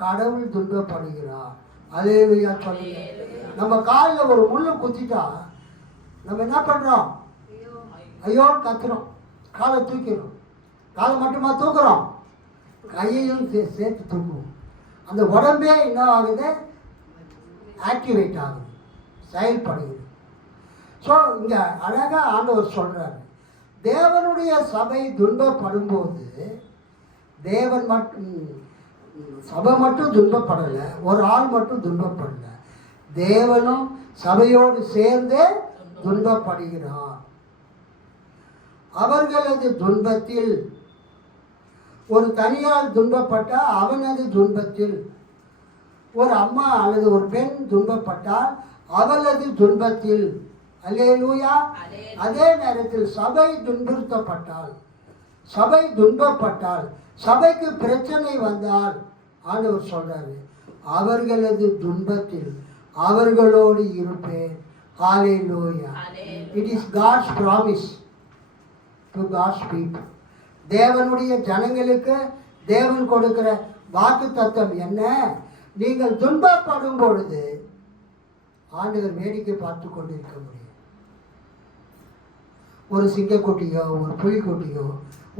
கடவுள் துன்பப்படுகிறார். அல்லேலூயா சொல்லுங்க. நம்ம காலில் ஒரு முள்ளு குத்திட்டா நம்ம என்ன பண்ணுறோம்? ஐயோ கத்துறோம், காலை தூக்கிறோம். காலை மட்டுமா தூக்குறோம், கையையும் சேர்த்து தூக்குவோம். அந்த உடம்பே என்ன ஆகுது? ஆக்டிவேட் ஆகுது, செயல்படுகிறது. ஸோ இங்கே அழகாக ஆண்டவர் சொல்கிறார், தேவனுடைய சபை துன்பப்படும்போது தேவன் மட்டும் சபை மட்டும் துன்பப்படலை, ஒரு ஆள் மட்டும் துன்பப்படலை, தேவனும் சபையோடு சேர்ந்து துன்பப்படுகிறார். அவர்களது துன்பத்தில் ஒரு தனியால் துன்பப்பட்டால் அவனது துன்பத்தில், ஒரு அம்மா அல்லது ஒரு பெண் துன்பப்பட்டால் அவளது துன்பத்தில், அல்லேலூயா. அதே நேரத்தில் சபை துன்புறுத்தப்பட்டால், சபை துன்பப்பட்டால், சபைக்கு பிரச்சனை வந்தால் ஆண்டவர் சொல்றாரு, அவர்களது துன்பத்தில் அவர்களோடு இருப்பேன். ஹalleluya. It is God's promise to God's people. தேவனுடைய ஜனங்களுக்கு தேவன் கொடுக்கிற வாக்குத்தத்தம் என்ன? நீங்கள் துன்பப்படும் பொழுது ஆண்டவர் வேடிக்கை பார்த்து கொண்டிருக்க முடியும். ஒரு சிங்கக்குட்டியோ, ஒரு புலிக்குட்டியோ,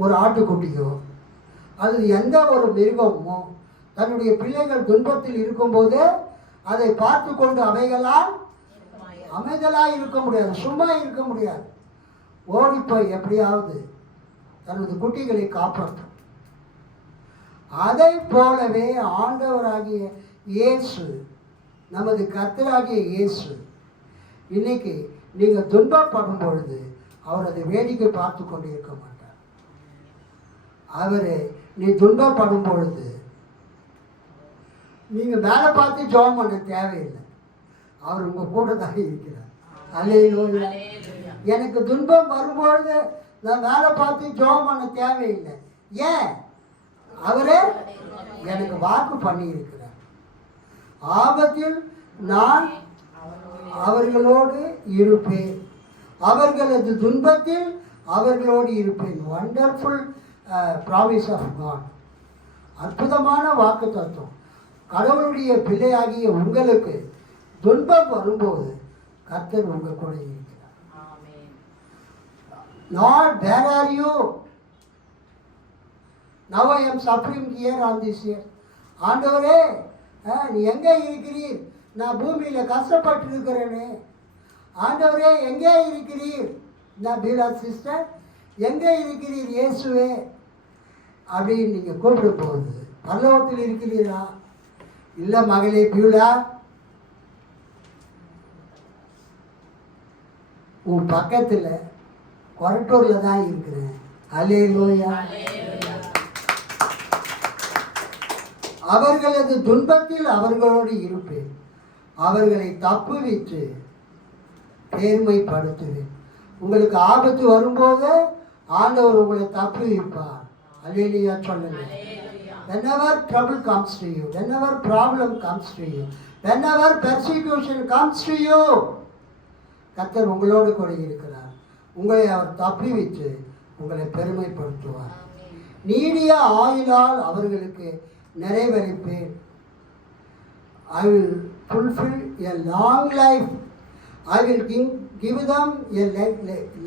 ஒரு ஆட்டுக்குட்டியோ, அது எந்த ஒரு மிருகமோ தன்னுடைய பிள்ளைகள் துன்பத்தில் இருக்கும்போது அதை பார்த்து கொண்டு அவைகளால் அமைதலாக இருக்க முடியாது, சும்மா இருக்க முடியாது. ஓடிப்போய் எப்படியாவது தனது குட்டிகளை காப்பாற்றும். அதை போலவே ஆண்டவராகிய இயேசு, நமது கர்த்தராகிய இயேசு, இன்னைக்கு நீங்கள் துன்பப்படும் பொழுது அவர் அதை வேடிக்கை பார்த்து கொண்டு இருக்க மாட்டார். அவர் நீ துன்பப்படும் பொழுது நீங்கள் வேலை பார்த்து ஜெபம் பண்ண தேவையில்லை, அவர் உங்கள் கூட தான் இருக்கிறார். அல்லேலூயா. எனக்கு துன்பம் வரும்பொழுது நான் வேலை பார்த்து ஜெபம் பண்ண தேவையில்லை. ஏன்? அவரே எனக்கு வாக்கு பண்ணி இருக்கிறார். ஆபத்தில் நான் அவர்களோடு இருப்பேன், அவர்களது துன்பத்தில் அவர்களோடு இருப்பேன். Wonderful promise of God. அற்புதமான வாக்கு தத்துவம். கடவுளுடைய பிள்ளையாகிய உங்களுக்கு துன்பம் வரும்போது கர்த்தர் உங்கள் கூட இருக்கிறார். Lord, where are you? Now I am suffering here on this earth. ஆண்டவரே, நீ எங்கே இருக்கிறீர்? நான் பூமியில் கஷ்டப்பட்டு இருக்கிறேனே. ஆண்டவரே, எங்கே இருக்கிறீர்? நான் பீலா சிஸ்டர், எங்கே இருக்கிறீர் இயேசுவே அப்படின்னு நீங்கள் கூப்பிடும் போது பரலோகத்தில் இருக்கிறீரா? இல்லை மகளே பியூலா, உன் பக்கத்தில் கொரட்டூரில் தான் இருக்கிறேன். அல்லேலூயா. அவர்களது துன்பத்தில் அவர்களோடு இருப்பேன், அவர்களை தப்புவித்து பெருமைப்படுத்துவேன். உங்களுக்கு ஆபத்து வரும்போது ஆண்டவர் உங்களை தப்புவிப்பார். அல்லேலூயா சொல்லுங்க. Whenever trouble comes to you, whenever problem comes to you, whenever persecution comes to you, கர்த்தர் உங்களோடு கூட இருக்கிறார். உங்களை அவர் தப்புவித்து உங்களை பெருமைப்படுத்துவார். நீடிய ஆயுளால் அவர்களுக்கு நிறைவளிப்பேன். I will fulfill a long life. I will give them a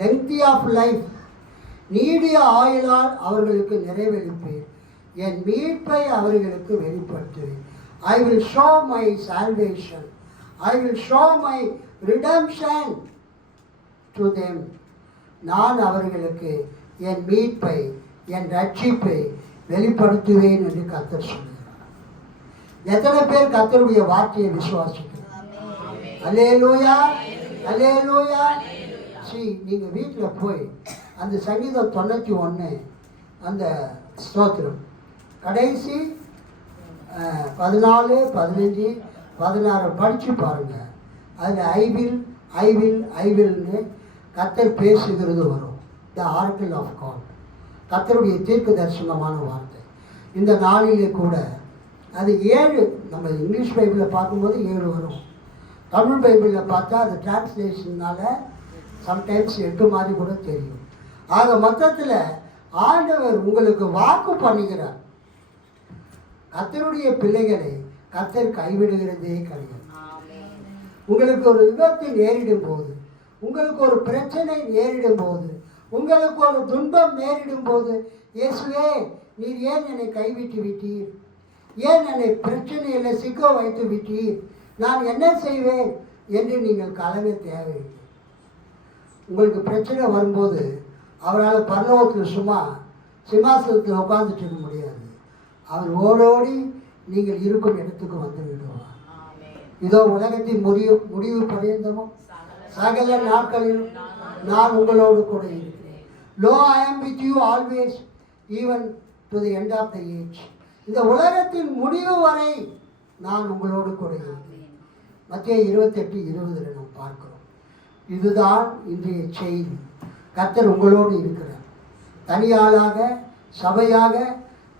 lengthy of life. நீடிய ஆயுளால் அவர்களுக்கு நிறைவளிப்பேன். என் மீட்பை அவர்களுக்கு வெளிப்படுத்துவேன். I will show my salvation. I will show my redemption to them. நான் அவர்களுக்கு என் மீட்பை, என் ரட்சிப்பை வெளிப்படுத்துவேன் என்று கர்த்தர் சொல்கிறார். எத்தனை பேர் கர்த்தருடைய வார்த்தையை விசுவாசிக்கிறார்? அல்லேலூயா, அல்லேலூயா. நீங்கள் வீட்டில் போய் அந்த சங்கீதம் 91 அந்த ஸ்தோத்திரம் கடைசி 14, 15, 16 படித்து பாருங்கள். அதில் ஐ வில்னு கர்த்தர் பேசுகிறது வரும். த ஆரக்கிள் ஆஃப் காட், கர்த்தருடைய தீர்க்க தரிசனமான வார்த்தை. இந்த நாளிலே கூட அது 7, நம்ம இங்கிலீஷ் பைபிளில் பார்க்கும்போது 7 வரும். தமிழ் பைபிளில் பார்த்தா அது டிரான்ஸ்லேஷனால் சம்டைம்ஸ் 8 மாதிரி கூட தெரியும். ஆக மொத்தத்தில் ஆண்டவர் உங்களுக்கு வாக்கு பண்ணுகிறார். கர்த்தருடைய பிள்ளைகளை கர்த்தர் கைவிடுகிறதே கிடையாது. உங்களுக்கு ஒரு விபத்து நேரிடும் போது, உங்களுக்கு ஒரு பிரச்சனை நேரிடும் போது, உங்களுக்கு ஒரு துன்பம் நேரிடும் போது, இயேசுவே நீர் ஏன் என்னை கைவிட்டு விட்டீர்? ஏன் என்னை பிரச்சனையில் சிக்க வைத்து விட்டீர்? நான் என்ன செய்வேன் என்று நீங்கள் கலங்க தேவையில்லை. உங்களுக்கு பிரச்சனை வரும்போது அவரால் பரலோகத்தில் சும்மா சிம்மாசனத்தில் உட்காந்துட்டு இருக்க முடியாது. அவர் ஓடோடி நீங்கள் இருக்கும் இடத்துக்கு வந்து விடுவார். ஆமென். இதோ உலகத்தின் முடிவு பரியந்தமும் சகல நாட்களிலும் நான் உங்களோடு கூட இருக்கிறேன். Lo, I am with you always, even to the end of the age. இந்த உலகத்தின் முடிவு வரை நான் உங்களோடு கூட இருக்கிறேன். மத்தேயு 28:20 நாம் பார்க்கிறோம். இதுதான் இன்றைய செய்தி. கர்த்தர் உங்களோடு இருக்கிறார். தனியாளாக சபையாக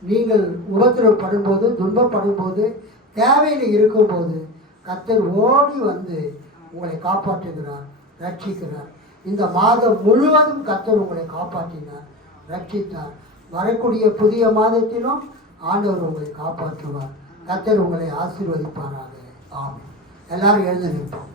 நீங்கள் உபத்திரப்படும் போது, துன்பப்படும் போது, தேவையில் இருக்கும்போது கர்த்தர் ஓடி வந்து உங்களை காப்பாற்றுகிறார், ரட்சிக்கிறார். இந்த மாதம் முழுவதும் கர்த்தர் உங்களை காப்பாற்றினார், ரட்சித்தார். வரக்கூடிய புதிய மாதத்திலும் ஆண்டவர் உங்களை காப்பாற்றுவார். கர்த்தர் உங்களை ஆசீர்வதிப்பாராக. ஆமென். எல்லாரும் எழுந்து நிற்போம்.